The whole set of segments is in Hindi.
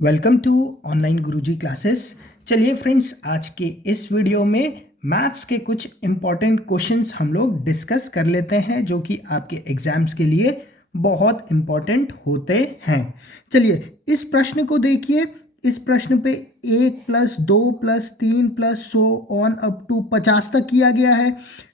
Welcome to online Guruji classes. चलिए फ्रेंड्स, आज के इस वीडियो में मैथ्स के कुछ इम्पॉर्टेंट क्वेश्चंस हम लोग डिस्कस कर लेते हैं जो कि आपके एग्जाम्स के लिए बहुत इम्पॉर्टेंट होते हैं। चलिए इस प्रश्न को देखिए। इस प्रश्न पे 1+2+3+100 ऑन अप टू 50 तक किया गया है।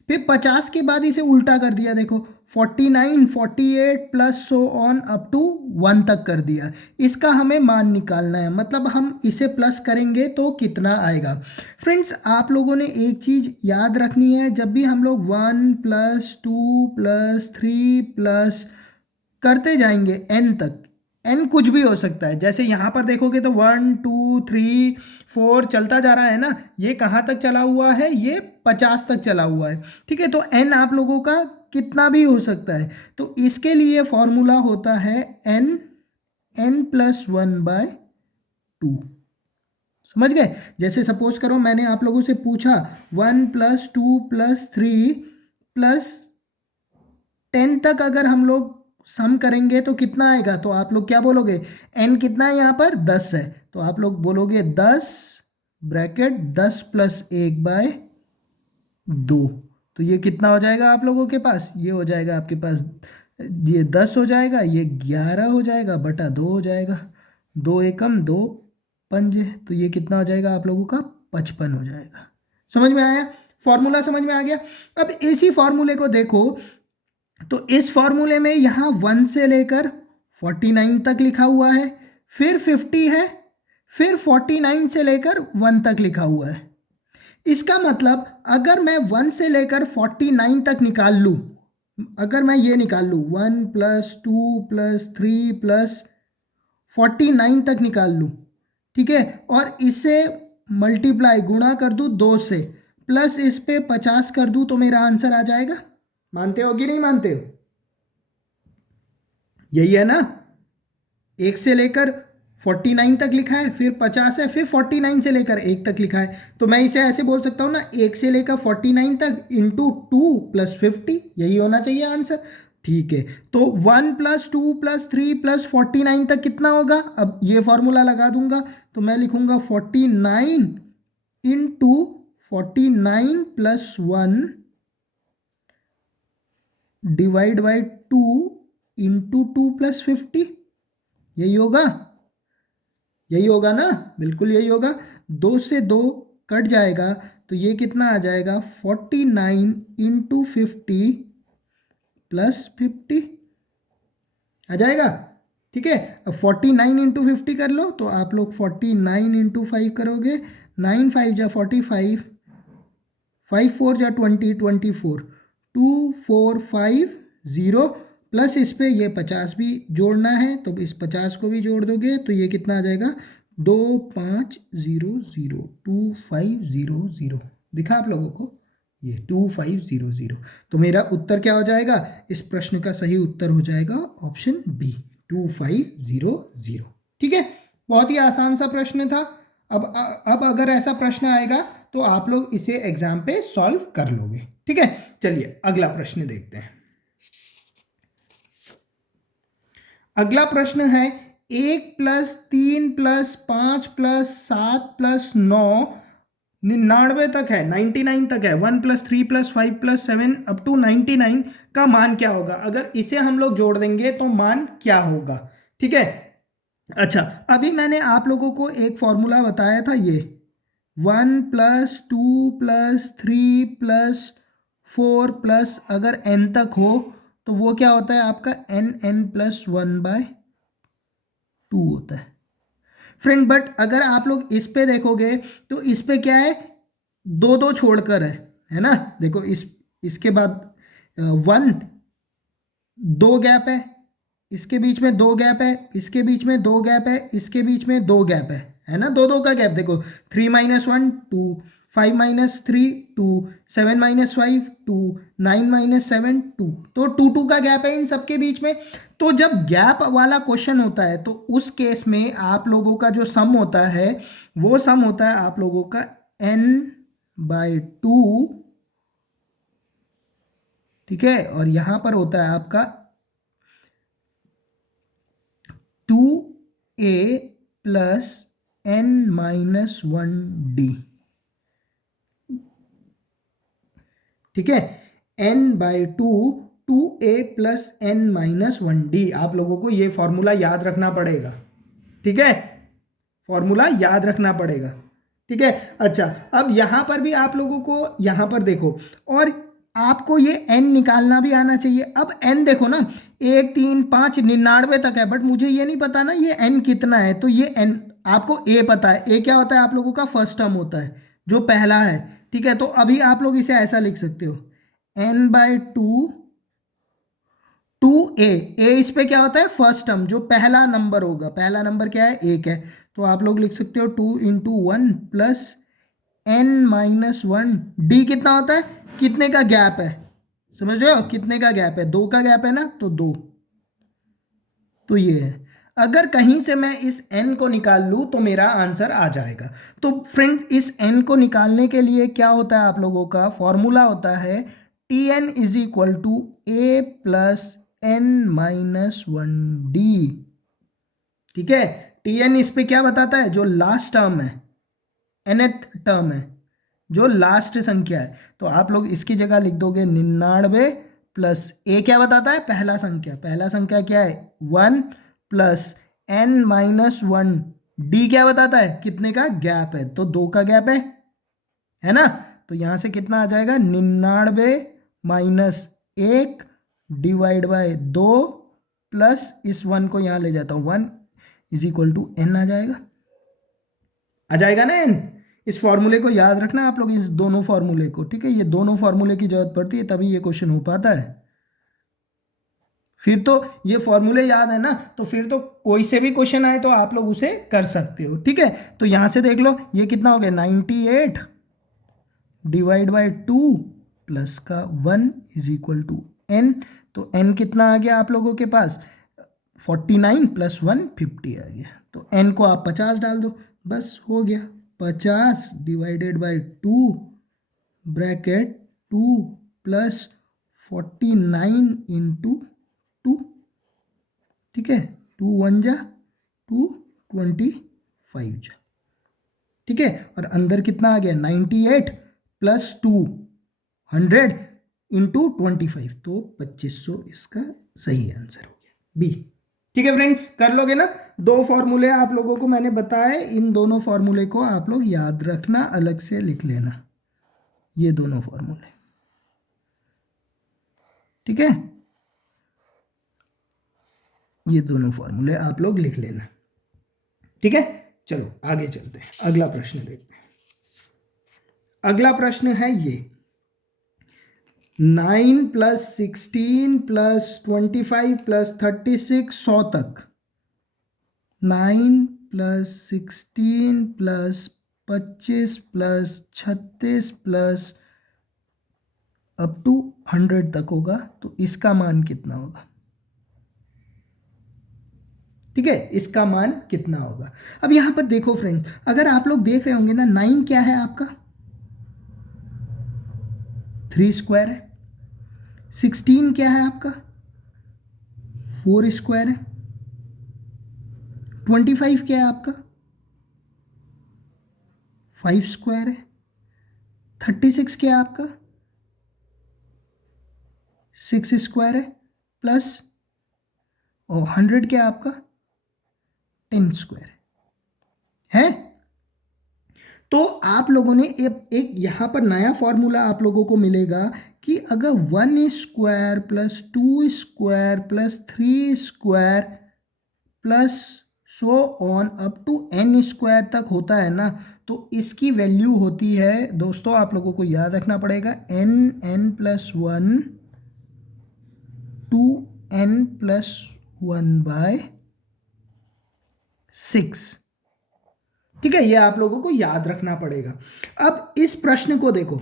फिर 50 के बाद इसे उल्टा कर दिया, देखो 49 48 plus so on up to 1 तक कर दिया। इसका हमें मान निकालना है, मतलब हम इसे प्लस करेंगे तो कितना आएगा। फ्रेंड्स, आप लोगों ने एक चीज़ याद रखनी है, जब भी हम लोग 1+2+3+ करते जाएंगे n तक, n कुछ भी हो सकता है। जैसे यहाँ पर देखोगे तो 1 2 3 4 चलता जा रहा है ना, ये कहाँ तक चला हुआ है, ये 50 तक चला हुआ है। ठीक है, तो n आप लोगों का कितना भी हो सकता है। तो इसके लिए फॉर्मूला होता है n+1/2। समझ गए। जैसे सपोज करो मैंने आप लोगों से पूछा 1+2+3+10 तक अगर हम लोग सम करेंगे तो कितना आएगा, तो आप लोग क्या बोलोगे, n कितना है यहाँ पर 10 है, तो आप लोग बोलोगे 10 ब्रैकेट 10+1/2। तो ये कितना हो जाएगा आप लोगों के पास, ये हो जाएगा आपके पास, ये 10 हो जाएगा, ये 11 हो जाएगा बटा 2 हो जाएगा। 2 एकम 2 पंजे, तो ये कितना हो जाएगा आप लोगों का 55 हो जाएगा। समझ में आया, फॉर्मूला समझ में आ गया। अब इसी फॉर्मूले को देखो, तो इस फॉर्मूले में यहाँ 1 से लेकर 49 तक लिखा हुआ है, फिर 50 है, फिर 49 से लेकर 1 तक लिखा हुआ है। इसका मतलब अगर मैं 1 से लेकर 49 तक निकाल लूँ, अगर मैं ये निकाल लूँ 1+2+3+49 तक निकाल लूँ, ठीक है, और इसे मल्टीप्लाई गुणा कर दूँ 2 से, प्लस इस पे 50 कर दूँ, तो मेरा आंसर आ जाएगा। मानते हो कि नहीं मानते हो, यही है ना। 1 से लेकर 49 तक लिखा है, फिर 50 है, फिर 49 से लेकर 1 तक लिखा है, तो मैं इसे ऐसे बोल सकता हूँ ना, 1 से लेकर 49 तक इंटू 2+50, यही होना चाहिए आंसर। ठीक है, तो 1+2+3+49 तक कितना होगा, अब ये फॉर्मूला लगा दूंगा, तो मैं लिखूंगा 49 इंटू 49+1 डिवाइड बाई 2 इंटू 2+50, यही होगा, यही होगा ना, बिल्कुल यही होगा। 2 से 2 कट जाएगा, तो ये कितना आ जाएगा 49 इंटू 50+50 आ जाएगा। ठीक है, अब 49 इंटू 50 कर लो, तो आप लोग 49 इंटू 5 करोगे, 9 5 जा 45, 5 4 जा 20, 24, 2 4 5 0, प्लस इस पे ये 50 भी जोड़ना है, तो इस 50 को भी जोड़ दोगे, तो ये कितना आ जाएगा 2500, 2500 दिखा आप लोगों को, ये 2500। तो मेरा उत्तर क्या हो जाएगा, इस प्रश्न का सही उत्तर हो जाएगा ऑप्शन बी, 2500। ठीक है, बहुत ही आसान सा प्रश्न था। अब अगर ऐसा प्रश्न आएगा तो आप लोग इसे एग्जाम पे सॉल्व कर लोगे। ठीक है, चलिए अगला प्रश्न देखते हैं। अगला प्रश्न है 1+3+5+7+9 99 तक है, 99 तक है, 1+3+5+7 अप टू 99 का मान क्या होगा, अगर इसे हम लोग जोड़ देंगे तो मान क्या होगा। ठीक है, अच्छा, अभी मैंने आप लोगों को एक फॉर्मूला बताया था, ये 1+2+3+4 प्लस अगर n तक हो तो वो क्या होता है आपका n+1/2 होता है फ्रेंड। बट अगर आप लोग इस पे देखोगे तो इस पे क्या है, दो दो छोड़कर है ना, देखो इसके बाद 1, 2 गैप है, इसके बीच में 2 गैप है, इसके बीच में 2 गैप है, इसके बीच में 2 गैप है ना, दो दो का गैप देखो, 3 - 1 2, 5 - 3 2, 7 - 5 2, 9 - 7 2, तो 2 2 का गैप है इन सबके बीच में। तो जब गैप वाला क्वेश्चन होता है तो उस केस में आप लोगों का जो सम होता है, वो सम होता है आप लोगों का n/2। ठीक है, और यहां पर होता है आपका 2a plus n minus 1d। ठीक है, n/2 2a plus n minus 1d। आप लोगों को ये फॉर्मूला याद रखना पड़ेगा। ठीक है, फॉर्मूला याद रखना पड़ेगा। ठीक है, अच्छा अब यहां पर भी आप लोगों को यहां पर देखो, और आपको ये n निकालना भी आना चाहिए। अब n देखो ना, 1 3 5 99 तक है, बट मुझे ये नहीं पता ना ये n कितना है। तो ये n आपको a पता है। a क्या होता है आप लोगों का? फर्स्ट टर्म होता है, जो पहला है। ठीक है, तो अभी आप लोग इसे ऐसा लिख सकते हो, n/2 2a। इस पे क्या होता है? फर्स्ट टर्म, जो पहला नंबर होगा। पहला नंबर क्या है? 1 है। तो आप लोग लिख सकते हो 2 × 1 प्लस n माइनस 1 d। कितना होता है? कितने का गैप है? समझ रहे हो? कितने का गैप है? 2 का गैप है ना, तो 2। तो ये है। अगर कहीं से मैं इस n को निकाल लूँ तो मेरा आंसर आ जाएगा। तो फ्रेंड्स, इस n को निकालने के लिए क्या होता है? आप लोगों का फॉर्मूला होता है Tn is equal to a plus n minus 1d। ठीक है, Tn इस पे क्या बताता है? जो लास्ट टर्म है, nth टर्म है, जो लास्ट संख्या है। तो आप लोग इसकी जगह लिख दोगे 99 प्लस a क्या बताता है? पहला संख्या। पहला संख्या क्या है? 1 प्लस n माइनस 1 d क्या बताता है? कितने का गैप है? तो 2 का गैप है ना। तो यहां से कितना आ जाएगा? 99 माइनस 1 डिवाइड बाय 2 प्लस इस 1 को यहां ले जाता हूं, 1 इज इक्वल टू n आ जाएगा ना n। इस फॉर्मूले को याद रखना आप लोग, इस दोनों फॉर्मूले को। ठीक है, ये दोनों फॉर्मूले की जरूरत पड़ती है तभी ये क्वेश्चन हो पाता है। फिर तो ये फॉर्मूले याद है ना, तो फिर तो कोई से भी क्वेश्चन आए तो आप लोग उसे कर सकते हो। ठीक है, तो यहां से देख लो ये कितना हो गया? 98 डिवाइड बाय 2 प्लस का 1 इज इक्वल टू n। तो n कितना आ गया आप लोगों के पास? 49 प्लस 1 50 आ गया। तो n को आप 50 डाल दो, बस हो गया। 50 divided by 2 bracket 2 plus 49 into 2। ठीक है, 2 1 जा 2 25 जा। ठीक है, और अंदर कितना आ गया? 98 प्लस 2 100 इंटू 25, तो 2500 इसका सही आंसर हो गया, बी। ठीक है फ्रेंड्स, कर लोगे ना? दो फॉर्मूले आप लोगों को मैंने बताए, इन दोनों फॉर्मूले को आप लोग याद रखना, अलग से लिख लेना ये दोनों फॉर्मूले। ठीक है, ये दोनों फॉर्मूले आप लोग लिख लेना। ठीक है, चलो आगे चलते हैं, अगला प्रश्न देखते हैं। अगला प्रश्न है ये 9 प्लस 16 प्लस 25 प्लस 36 100 तक। 9 plus 16 plus 25 plus 36 plus up to 100 तक होगा, तो इसका मान कितना होगा? ठीक है, इसका मान कितना होगा? अब यहां पर देखो फ्रेंड, अगर आप लोग देख रहे होंगे ना, 9 क्या है आपका? 3 स्क्वायर है। 16 क्या है आपका? 4 स्क्वायर है। 25 क्या है आपका? 5 स्क्वायर है। 36 क्या है आपका? 6 स्क्वायर है। प्लस और 100 क्या है आपका? 10 स्क्वायर है। तो आप लोगों ने एक यहाँ पर नया फॉर्मूला आप लोगों को मिलेगा कि अगर 1 square plus 2 square plus 3 square plus so on up to n square तक होता है ना, तो इसकी वैल्यू होती है दोस्तों, आप लोगों को याद रखना पड़ेगा, n plus 1 two n plus 1/6। ठीक है, ये आप लोगों को याद रखना पड़ेगा। अब इस प्रश्न को देखो,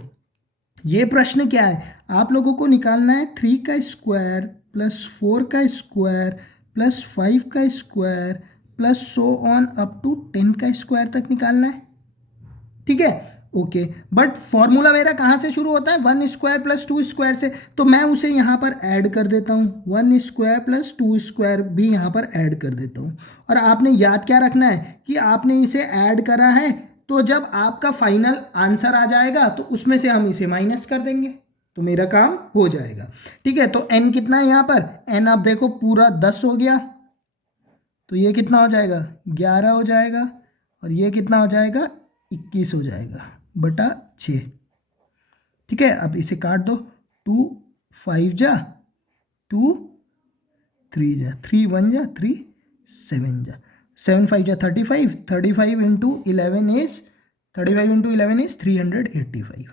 ये प्रश्न क्या है? आप लोगों को निकालना है 3 का स्क्वायर प्लस 4 का स्क्वायर प्लस 5 का square plus so on up to 10 का स्क्वायर तक निकालना है। ठीक है, ओके, बट फॉर्मूला मेरा कहाँ से शुरू होता है, 1 स्क्वायर प्लस 2 स्क्वायर से, तो मैं उसे यहाँ पर ऐड कर देता हूँ, 1 स्क्वायर प्लस 2 स्क्वायर भी यहाँ पर ऐड कर देता हूँ। और आपने याद क्या रखना है कि आपने इसे ऐड करा है, तो जब आपका फाइनल आंसर आ जाएगा तो उसमें से हम इसे माइनस कर देंगे, तो मेरा काम हो जाएगा। ठीक है, तो n कितना है यहाँ पर, n आप देखो पूरा 10 हो गया, तो ये कितना हो जाएगा, 11 हो जाएगा, और ये कितना हो जाएगा, 21 हो जाएगा बटा 6। ठीक है, अब इसे काट दो, 2 5 जा, 2 3 जा, 3 1 जा, 3 7 जा, 7 5 जा 35, 35 इंटू 11 इज 35 इंटू 11 इज 385।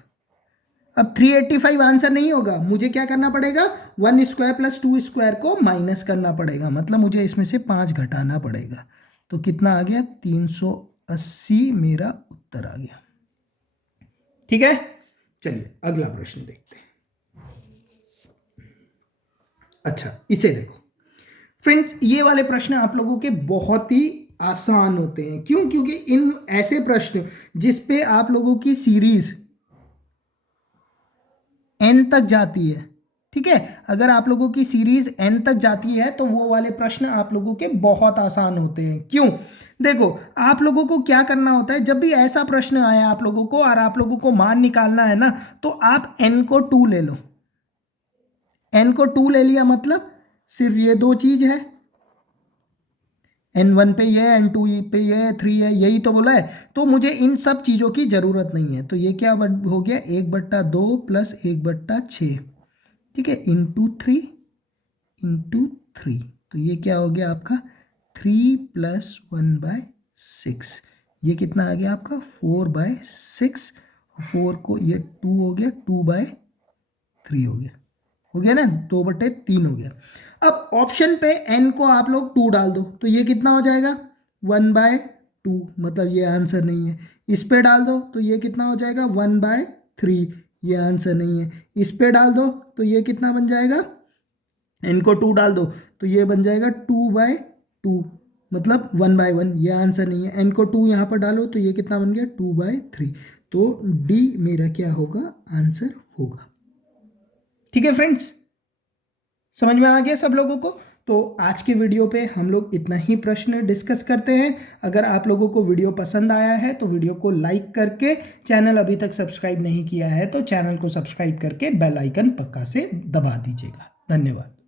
अब 385 आंसर नहीं होगा, मुझे क्या करना पड़ेगा, 1 स्क्वायर प्लस 2 स्क्वायर को माइनस करना पड़ेगा, मतलब मुझे इसमें से 5 घटाना पड़ेगा। तो कितना आ गया, 380 मेरा उत्तर आ गया। ठीक है, चलिए अगला प्रश्न देखते हैं। अच्छा, इसे देखो फ्रेंड्स, ये वाले प्रश्न आप लोगों के बहुत ही आसान होते हैं। क्यों? क्योंकि इन ऐसे प्रश्न जिस पे आप लोगों की सीरीज n तक जाती है, ठीक है, अगर आप लोगों की सीरीज n तक जाती है तो वो वाले प्रश्न आप लोगों के बहुत आसान होते हैं। क्यों? देखो, आप लोगों को क्या करना होता है, जब भी ऐसा प्रश्न आया आप लोगों को और आप लोगों को मान निकालना है ना, तो आप n को 2 ले लो। n को 2 ले लिया मतलब सिर्फ ये दो चीज है, n1 पे ये, n2 पे ये, 3 है, यही तो बोला है। तो मुझे इन सब चीज़ों की ज़रूरत नहीं है, तो ये क्या हो गया, 1/2 प्लस 1/6, ठीक है, इंटू थ्री, तो ये क्या हो गया आपका 3 प्लस 1/6, ये कितना आ गया आपका 4/6, 4 को ये 2 हो गया, 2/3 हो गया ना, 2/3 हो गया। अब ऑप्शन पे n को आप लोग 2 डाल दो, तो ये कितना हो जाएगा 1/2, मतलब ये आंसर नहीं है। इस पे डाल दो तो ये कितना हो जाएगा 1/3, ये आंसर नहीं है। इस पे डाल दो तो ये कितना बन जाएगा, n को 2 डाल दो तो ये बन जाएगा 2/2, मतलब 1/1, ये आंसर नहीं है। n को 2 यहाँ पर डालो तो ये कितना बन गया 2/3, तो D मेरा क्या होगा, आंसर होगा। ठीक है फ्रेंड्स, समझ में आ गया सब लोगों को? तो आज के वीडियो पे हम लोग इतना ही प्रश्न डिस्कस करते हैं। अगर आप लोगों को वीडियो पसंद आया है तो वीडियो को लाइक करके, चैनल अभी तक सब्सक्राइब नहीं किया है तो चैनल को सब्सक्राइब करके बेल आइकन पक्का से दबा दीजिएगा। धन्यवाद।